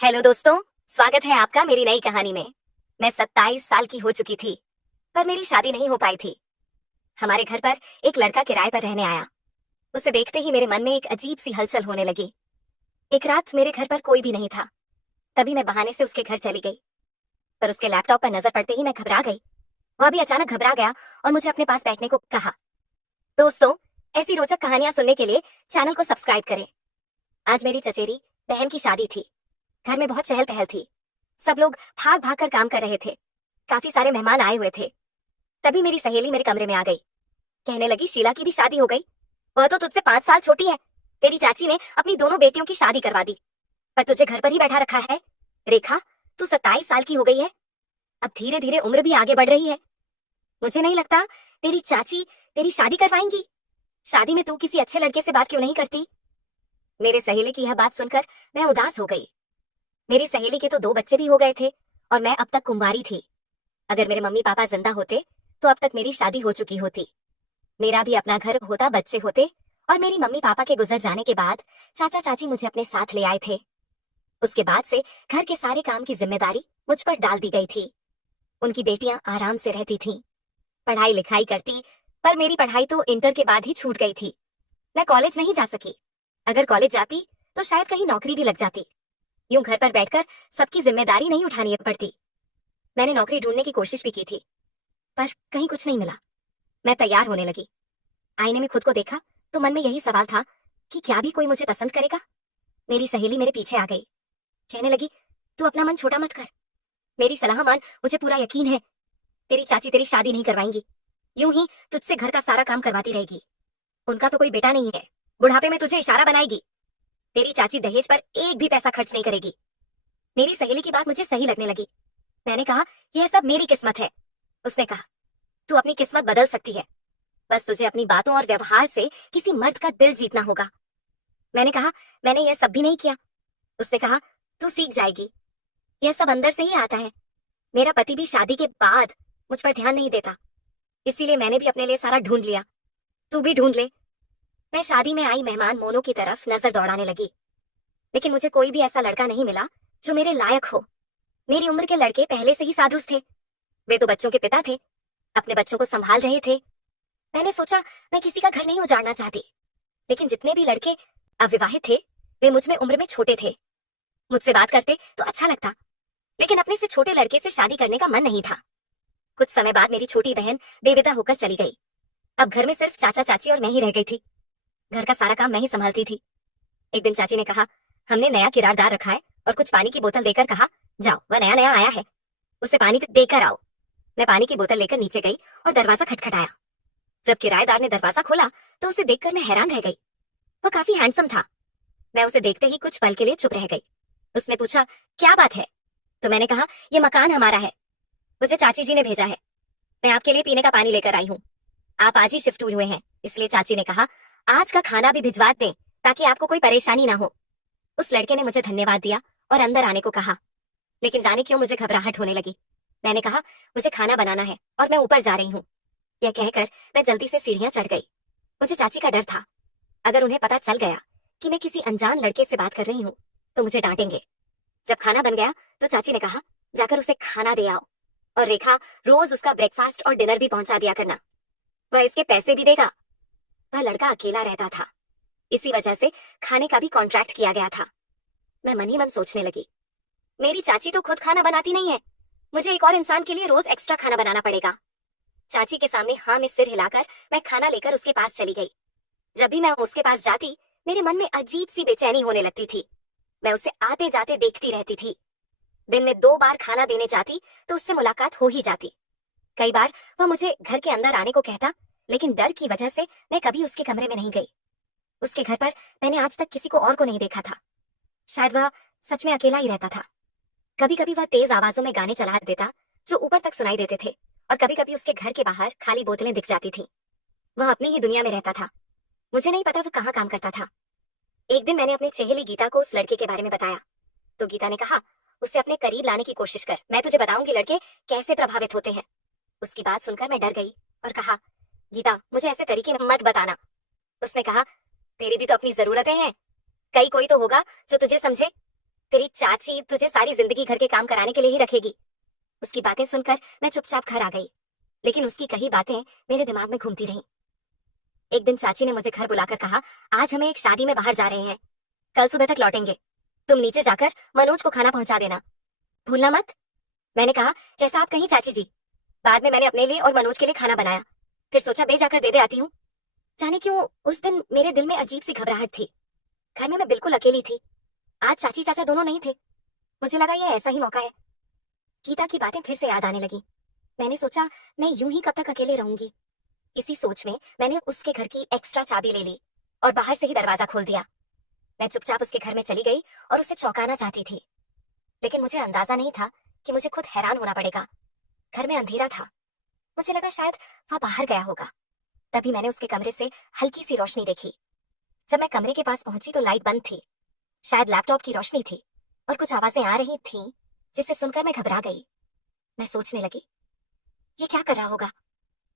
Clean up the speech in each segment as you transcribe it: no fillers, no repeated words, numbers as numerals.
Hello दोस्तों, स्वागत है आपका मेरी नई कहानी में। मैं 27 साल की हो चुकी थी, पर मेरी शादी नहीं हो पाई थी। हमारे घर पर एक लड़का किराए पर रहने आया। उसे देखते ही मेरे मन में एक अजीब सी हलचल होने लगी। एक रात मेरे घर पर कोई भी नहीं था, तभी मैं बहाने से उसके घर चली गई, पर उसके लैपटॉप पर नजर पड़ते ही मैं घबरा गई। वह भी अचानक घबरा गया और मुझे अपने पास बैठने को कहा। दोस्तों, ऐसी रोचक कहानियां सुनने के लिए चैनल को सब्सक्राइब करें। आज मेरी चचेरी बहन की शादी थी। घर में बहुत चहल पहल थी। सब लोग भाग भाग कर काम कर रहे थे। काफी सारे मेहमान आए हुए थे। तभी मेरी सहेली मेरे कमरे में आ गई। कहने लगी, शीला की भी शादी हो गई। वह तो तुझसे 5 साल छोटी है। तेरी चाची ने अपनी दोनों बेटियों की शादी करवा दी, पर तुझे घर पर ही बैठा रखा है। रेखा, तू 27 साल की हो गई है। अब धीरे धीरे उम्र भी आगे बढ़ रही है। मुझे नहीं लगता तेरी चाची तेरी शादी करवाएंगी। शादी में तू किसी अच्छे लड़के से बात क्यों नहीं करती? मेरे सहेली की यह बात सुनकर मैं उदास हो गई। मेरी सहेली के तो 2 बच्चे भी हो गए थे और मैं अब तक कुंवारी थी। अगर मेरे मम्मी पापा जिंदा होते तो अब तक मेरी शादी हो चुकी होती। मेरा भी अपना घर होता, बच्चे होते, और मेरी मम्मी पापा के गुजर जाने के बाद चाचा चाची मुझे अपने साथ ले आए थे। उसके बाद से घर के सारे काम की जिम्मेदारी मुझ पर डाल दी गई थी। उनकी बेटियां आराम से रहती थीं, पढ़ाई लिखाई करती, पर मेरी पढ़ाई तो इंटर के बाद ही छूट गई थी। मैं कॉलेज नहीं जा सकी। अगर कॉलेज जाती तो शायद कहीं नौकरी भी लग जाती। यूं घर पर बैठकर सबकी जिम्मेदारी नहीं उठानी पड़ती। मैंने नौकरी ढूंढने की कोशिश भी की थी, पर कहीं कुछ नहीं मिला। मैं तैयार होने लगी। आईने में खुद को देखा तो मन में यही सवाल था कि क्या भी कोई मुझे पसंद करेगा। मेरी सहेली मेरे पीछे आ गई। कहने लगी, तू अपना मन छोटा मत कर। मेरी सलाह मान, मुझे पूरा यकीन है तेरी चाची तेरी शादी नहीं करवाएंगी। यूं ही तुझसे घर का सारा काम करवाती रहेगी। उनका तो कोई बेटा नहीं है। बुढ़ापे में तुझे इशारा बनाएगी। तेरी चाची दहेज पर एक भी पैसा खर्च नहीं करेगी। मेरी सहेली की बात मुझे सही लगने लगी। मैंने कहा, यह सब मेरी किस्मत है। उसने कहा, तू अपनी किस्मत बदल सकती है, बस तुझे अपनी बातों और व्यवहार से किसी मर्द का दिल जीतना होगा। मैंने कहा, मैंने यह सब भी नहीं किया। उसने कहा, तू सीख जाएगी। यह सब अंदर से ही आता है। मेरा पति भी शादी के बाद मुझ पर ध्यान नहीं देता, इसीलिए मैंने भी अपने लिए सारा ढूंढ लिया। तू भी ढूंढ ले। मैं शादी में आई मेहमान मोनू की तरफ नजर दौड़ाने लगी, लेकिन मुझे कोई भी ऐसा लड़का नहीं मिला जो मेरे लायक हो। मेरी उम्र के लड़के पहले से ही साधुस थे। वे तो बच्चों के पिता थे, अपने बच्चों को संभाल रहे थे। मैंने सोचा, मैं किसी का घर नहीं उजाड़ना चाहती, लेकिन जितने भी लड़के अविवाहित थे वे मुझ में उम्र में छोटे थे। मुझसे बात करते तो अच्छा लगता, लेकिन अपने से छोटे लड़के से शादी करने का मन नहीं था। कुछ समय बाद मेरी छोटी बहन बेविदा होकर चली गई। अब घर में सिर्फ चाचा चाची और मैं ही रह गई थी। घर का सारा काम मैं ही संभालती थी। एक दिन चाची ने कहा, हमने नया किरारदार रखा है, और कुछ पानी की बोतल देकर कहा, जाओ, वह नया नया आया है, उसे पानी देकर आओ। मैं पानी की बोतल लेकर नीचे गई और दरवाजा खटखटाया। जब किराएदार ने दरवाजा खोला तो उसे देखकर मैं हैरान रह गई। वह काफी हैंडसम था। मैं उसे देखते ही कुछ पल के लिए चुप रह गई। उसने पूछा, क्या बात है? तो मैंने कहा, ये मकान हमारा है, मुझे चाची जी ने भेजा है। मैं आपके लिए पीने का पानी लेकर आई हूँ। आप आज ही शिफ्ट हुए हैं, इसलिए चाची ने कहा, आज का खाना भी भिजवा दें ताकि आपको कोई परेशानी ना हो। उस लड़के ने मुझे धन्यवाद दिया और अंदर आने को कहा, लेकिन जाने क्यों मुझे घबराहट होने लगी। मैंने कहा, मुझे खाना बनाना है और मैं ऊपर जा रही हूँ। यह कहकर मैं जल्दी से सीढ़ियां चढ़ गई। मुझे चाची का डर था, अगर उन्हें पता चल गया कि मैं किसी अनजान लड़के से बात कर रही हूँ तो मुझे डांटेंगे। जब खाना बन गया तो चाची ने कहा, जाकर उसे खाना दे आओ, और रेखा, रोज उसका ब्रेकफास्ट और डिनर भी पहुंचा दिया करना। वह इसके पैसे भी देगा। वह लड़का अकेला रहता था, इसी वजह से खाने का भी कॉन्ट्रैक्ट किया गया था। मैं मन ही मन सोचने लगी, मेरी चाची तो खुद खाना बनाती नहीं है, मुझे एक और इंसान के लिए रोज एक्स्ट्रा खाना बनाना पड़ेगा। चाची के सामने हाँ में सिर हिलाकर मैं खाना लेकर उसके पास चली गई। जब भी मैं उसके पास जाती मेरे मन में अजीब सी बेचैनी होने लगती थी। मैं उसे आते जाते देखती रहती थी। दिन में 2 बार खाना देने जाती तो उससे मुलाकात हो ही जाती। कई बार वह मुझे घर के अंदर आने को कहता, लेकिन डर की वजह से मैं कभी उसके कमरे में नहीं गई। उसके घर पर मैंने आज तक किसी को और को नहीं देखा था। शायद वह सच में अकेला ही रहता था। कभी कभी वह तेज आवाजों में गाने चला देता जो ऊपर तक सुनाई देते थे, और कभी कभी उसके घर के बाहर खाली बोतलें दिख जाती थीं। वह अपनी ही दुनिया में रहता था। मुझे नहीं पता वह कहाँ काम करता था। एक दिन मैंने अपनी सहेली गीता को उस लड़के के बारे में बताया, तो गीता ने कहा, उसे अपने करीब लाने की कोशिश कर, मैं तुझे बताऊंगी लड़के कैसे प्रभावित होते हैं। उसकी बात सुनकर मैं डर गई और कहा, गीता, मुझे ऐसे तरीके मत बताना। उसने कहा, तेरी भी तो अपनी जरूरतें हैं, कई कोई तो होगा जो तुझे समझे। तेरी चाची तुझे सारी जिंदगी घर के काम कराने के लिए ही रखेगी। उसकी बातें सुनकर मैं चुपचाप घर आ गई, लेकिन उसकी कही बातें मेरे दिमाग में घूमती रहीं। एक दिन चाची ने मुझे घर बुलाकर कहा, आज हमें एक शादी में बाहर जा रहे हैं, कल सुबह तक लौटेंगे। तुम नीचे जाकर मनोज को खाना पहुंचा देना, भूलना मत। मैंने कहा, जैसा आप कहीं चाची जी। बाद में मैंने अपने लिए और मनोज के लिए खाना बनाया, फिर सोचा बे जाकर दे आती हूँ। जाने क्यों उस दिन मेरे दिल में अजीब सी घबराहट थी। घर में मैं बिल्कुल अकेली थी। आज चाची चाचा दोनों नहीं थे। मुझे लगा यह ऐसा ही मौका है। गीता की बातें फिर से याद आने लगी। मैंने सोचा मैं यूं ही कब तक अकेले रहूंगी। इसी सोच में मैंने उसके घर की एक्स्ट्रा चाबी ले ली और बाहर से ही दरवाजा खोल दिया। मैं चुपचाप उसके घर में चली गई और उसे चौंकाना चाहती थी, लेकिन मुझे अंदाजा नहीं था कि मुझे खुद हैरान होना पड़ेगा। घर में अंधेरा था। मुझे लगा शायद वह बाहर गया होगा। तभी मैंने उसके कमरे से हल्की सी रोशनी देखी। जब मैं कमरे के पास पहुंची तो लाइट बंद थी। शायद लैपटॉप की रोशनी थी और कुछ आवाजें आ रही थीं, जिसे सुनकर मैं घबरा गई। मैं सोचने लगी, ये क्या कर रहा होगा।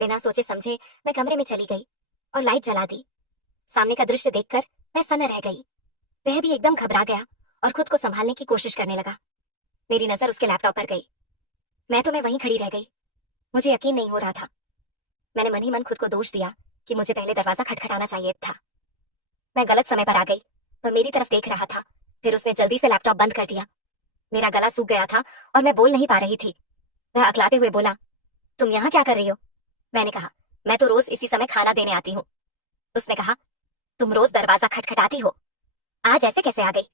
बिना सोचे समझे मैं कमरे में चली गई और लाइट जला दी। सामने का दृश्य देखकर मैं सन्न रह गई। वह भी एकदम घबरा गया और खुद को संभालने की कोशिश करने लगा। मेरी नजर उसके लैपटॉप पर गई। मैं वहीं खड़ी रह गई। मुझे यकीन नहीं हो रहा था। मैंने मन ही मन खुद को दोष दिया कि मुझे पहले दरवाजा खटखटाना चाहिए था। मैं गलत समय पर आ गई। वह मेरी तरफ देख रहा था, फिर उसने जल्दी से लैपटॉप बंद कर दिया। मेरा गला सूख गया था और मैं बोल नहीं पा रही थी। वह अकलाते हुए बोला, तुम यहाँ क्या कर रही हो? मैंने कहा, मैं तो रोज इसी समय खाना देने आती हूँ। उसने कहा, तुम रोज दरवाजा खटखटाती हो, आज ऐसे कैसे आ गई?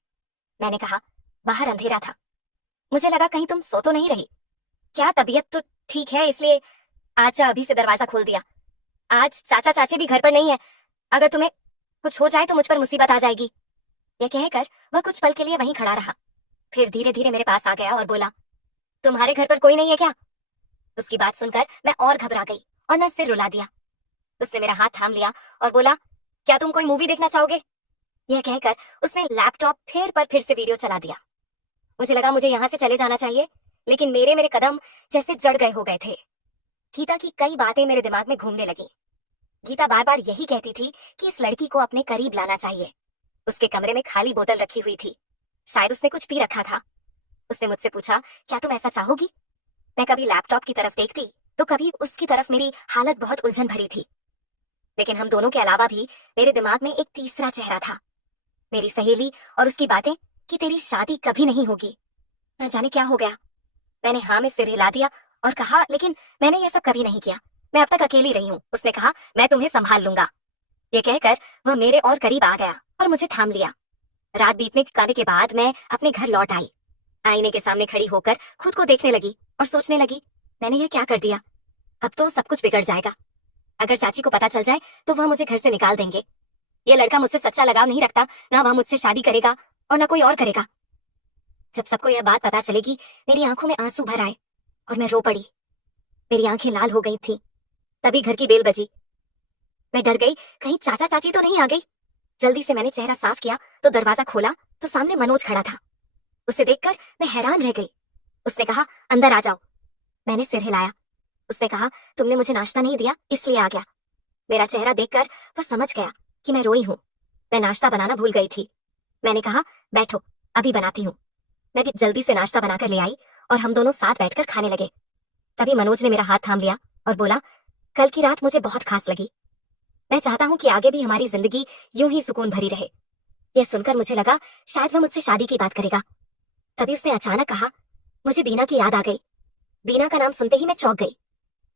मैंने कहा, बाहर अंधेरा था, मुझे लगा कहीं तुम सो तो नहीं रही। क्या तबीयत तो ठीक है इसलिए आज अभी से दरवाजा खोल दिया। आज चाचा चाची भी घर पर नहीं है, अगर तुम्हें कुछ हो जाए तो मुझ पर मुसीबत आ जाएगी। यह कहकर वह कुछ पल के लिए वहीं खड़ा रहा, फिर धीरे धीरे मेरे पास आ गया और बोला, तुम्हारे घर पर कोई नहीं है क्या? उसकी बात सुनकर मैं और घबरा गई और न सिर रुला दिया। उसने मेरा हाथ थाम लिया और बोला, क्या तुम कोई मूवी देखना चाहोगे? यह कहकर उसने लैपटॉप फिर से वीडियो चला दिया। मुझे लगा मुझे यहाँ से चले जाना चाहिए, लेकिन मेरे कदम जैसे जड़ गए हो गए थे। गीता की कई बातें मेरे दिमाग में घूमने लगी। गीता बार बार यही कहती थी कि इस लड़की को अपने करीब लाना चाहिए। उसके कमरे में खाली बोतल रखी हुई थी, शायद उसने कुछ पी रखा था। उसने मुझसे पूछा, क्या तुम ऐसा चाहोगी? मैं कभी लैपटॉप की तरफ देखती तो कभी उसकी तरफ। मेरी हालत बहुत उलझन भरी थी, लेकिन हम दोनों के अलावा भी मेरे दिमाग में एक तीसरा चेहरा था, मेरी सहेली और उसकी बातें कि तेरी शादी कभी नहीं होगी। न जाने क्या हो गया। मैंने हाँ में सिर हिला दिया और कहा, लेकिन मैंने यह सब कभी नहीं किया, मैं अब तक अकेली रही हूँ। उसने कहा, मैं तुम्हें संभाल लूंगा। ये कहकर वह मेरे और करीब आ गया और मुझे थाम लिया। रात बीतने के बाद मैं अपने घर लौट आई। आईने के सामने खड़ी होकर खुद को देखने लगी और सोचने लगी, मैंने यह क्या कर दिया? अब तो सब कुछ बिगड़ जाएगा। अगर चाची को पता चल जाए तो वह मुझे घर से निकाल देंगे। ये लड़का मुझसे सच्चा लगाव नहीं रखता, ना वह मुझसे शादी करेगा और ना कोई और करेगा। जब सबको यह बात पता चलेगी, मेरी आंखों में आंसू भर आए और मैं रो पड़ी। मेरी आंखें लाल हो गई थी। तभी घर की बेल बजी। मैं डर गई, कहीं चाचा चाची तो नहीं आ गई। जल्दी से मैंने चेहरा साफ किया तो दरवाजा खोला तो सामने मनोज खड़ा था। उसे देखकर मैं हैरान रह गई। उसने कहा, अंदर आ जाओ। मैंने सिर हिलाया। उसने कहा, तुमने मुझे नाश्ता नहीं दिया इसलिए आ गया। मेरा चेहरा देखकर वह समझ गया कि मैं रोई हूँ। मैं नाश्ता बनाना भूल गई थी। मैंने कहा, बैठो, अभी बनाती हूँ। मैं भी जल्दी से नाश्ता बनाकर ले आई और हम दोनों साथ बैठकर खाने लगे। तभी मनोज ने मेरा हाथ थाम लिया और बोला, कल की रात मुझे बहुत खास लगी। मैं चाहता हूँ कि आगे भी हमारी जिंदगी यूं ही सुकून भरी रहे। यह सुनकर मुझे लगा शायद वह मुझसे शादी की बात करेगा। तभी उसने अचानक कहा, मुझे बीना की याद आ गई। बीना का नाम सुनते ही मैं चौंक गई।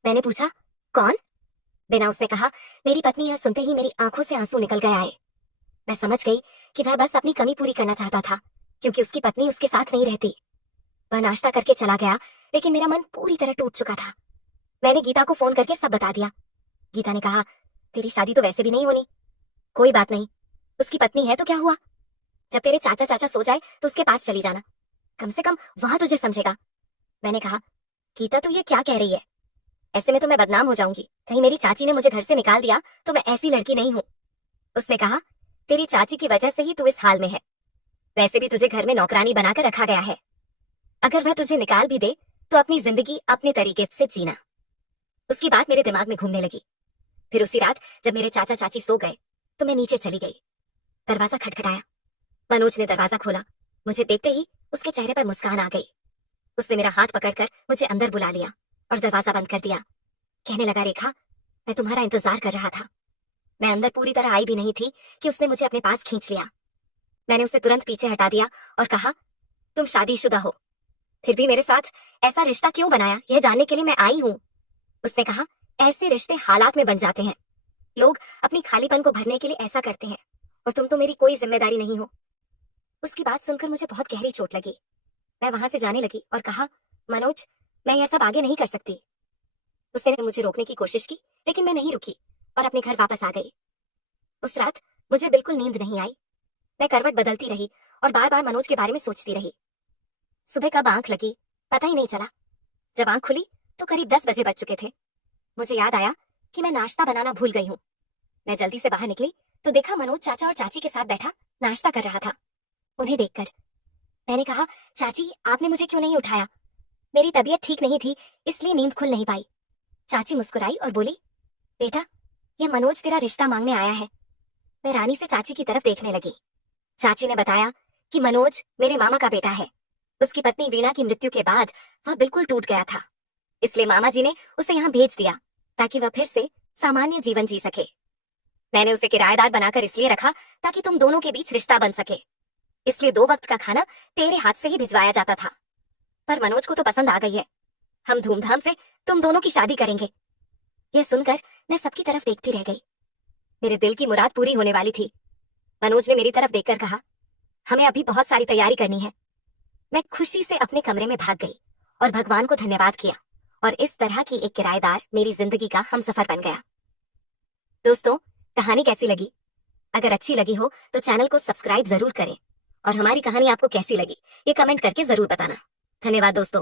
मैंने पूछा, कौन? बिना उसने कहा, मेरी पत्नी यह सुनते ही मेरी आंखों से आंसू निकल गए आए। मैं समझ गई कि वह बस अपनी कमी पूरी करना चाहता था, क्योंकि उसकी पत्नी उसके साथ नहीं रहती। वह नाश्ता करके चला गया, लेकिन मेरा मन पूरी तरह टूट चुका था। मैंने गीता को फोन करके सब बता दिया। गीता ने कहा, तेरी शादी तो वैसे भी नहीं होनी। कोई बात नहीं, उसकी पत्नी है तो क्या हुआ? जब तेरे चाचा चाचा सो जाए तो उसके पास चली जाना, कम से कम वह तुझे समझेगा। मैंने कहा, गीता तू ये क्या कह रही है? ऐसे में तो मैं बदनाम हो जाऊंगी। कहीं मेरी चाची ने मुझे घर से निकाल दिया तो मैं ऐसी लड़की नहीं हूँ। उसने कहा, तेरी चाची की वजह से ही तू इस हाल में है। वैसे भी तुझे घर में नौकरानी बनाकर रखा गया है। अगर वह तुझे निकाल भी दे तो अपनी जिंदगी अपने तरीके से जीना। उसकी बात मेरे दिमाग में घूमने लगी। फिर उसी रात जब मेरे चाचा चाची सो गए तो मैं नीचे चली गई। दरवाजा खटखटाया। मनोज ने दरवाजा खोला। मुझे देखते ही उसके चेहरे पर मुस्कान आ गई। उसने मेरा हाथ पकड़कर मुझे अंदर बुला लिया और दरवाजा बंद कर दिया। कहने लगा, रेखा, मैं तुम्हारा इंतजार कर रहा था। मैं अंदर पूरी तरह आई भी नहीं थी कि उसने मुझे अपने पास खींच लिया। मैंने उसे तुरंत पीछे हटा दिया और कहा, तुम शादीशुदा हो, फिर भी मेरे साथ ऐसा रिश्ता क्यों बनाया, यह जानने के लिए मैं आई हूँ। उसने कहा, ऐसे रिश्ते हालात में बन जाते हैं। लोग अपनी खालीपन को भरने के लिए ऐसा करते हैं, और तुम तो मेरी कोई जिम्मेदारी नहीं हो। उसकी बात सुनकर मुझे बहुत गहरी चोट लगी। मैं वहां से जाने लगी और कहा, मनोज, मैं यह सब आगे नहीं कर सकती। उसने मुझे रोकने की कोशिश की, लेकिन मैं नहीं रुकी और अपने घर वापस आ गई। उस रात मुझे बिल्कुल नींद नहीं आई। मैं करवट बदलती रही और बार बार मनोज के बारे में सोचती रही। सुबह कब आंख लगी पता ही नहीं चला। जब आंख खुली तो करीब 10 बजे बज चुके थे। मुझे याद आया कि मैं नाश्ता बनाना भूल गई हूँ। मैं जल्दी से बाहर निकली तो देखा मनोज चाचा और चाची के साथ बैठा नाश्ता कर रहा था। उन्हें देखकर मैंने कहा, चाची, आपने मुझे क्यों नहीं उठाया? मेरी तबीयत ठीक नहीं थी, इसलिए नींद खुल नहीं पाई। चाची मुस्कुराई और बोली, बेटा, यह मनोज तेरा रिश्ता मांगने आया है। मैं रानी से चाची की तरफ देखने लगी। चाची ने बताया कि मनोज मेरे मामा का बेटा है। उसकी पत्नी वीणा की मृत्यु के बाद वह बिल्कुल टूट गया था, इसलिए मामा जी ने उसे यहाँ भेज दिया ताकि वह फिर से सामान्य जीवन जी सके। मैंने उसे किराएदार बनाकर इसलिए रखा ताकि तुम दोनों के बीच रिश्ता बन सके। इसलिए 2 वक्त का खाना तेरे हाथ से ही भिजवाया जाता था। पर मनोज को तो पसंद आ गई है। हम धूमधाम से तुम दोनों की शादी करेंगे। यह सुनकर मैं सबकी तरफ देखती रह गई। मेरे दिल की मुराद पूरी होने वाली थी। मनोज ने मेरी तरफ देखकर कहा, हमें अभी बहुत सारी तैयारी करनी है। मैं खुशी से अपने कमरे में भाग गई और भगवान को धन्यवाद किया, और इस तरह की एक किराएदार मेरी जिंदगी का हमसफर बन गया। दोस्तों, कहानी कैसी लगी? अगर अच्छी लगी हो तो चैनल को सब्सक्राइब जरूर करें, और हमारी कहानी आपको कैसी लगी ये कमेंट करके जरूर बताना। धन्यवाद दोस्तों।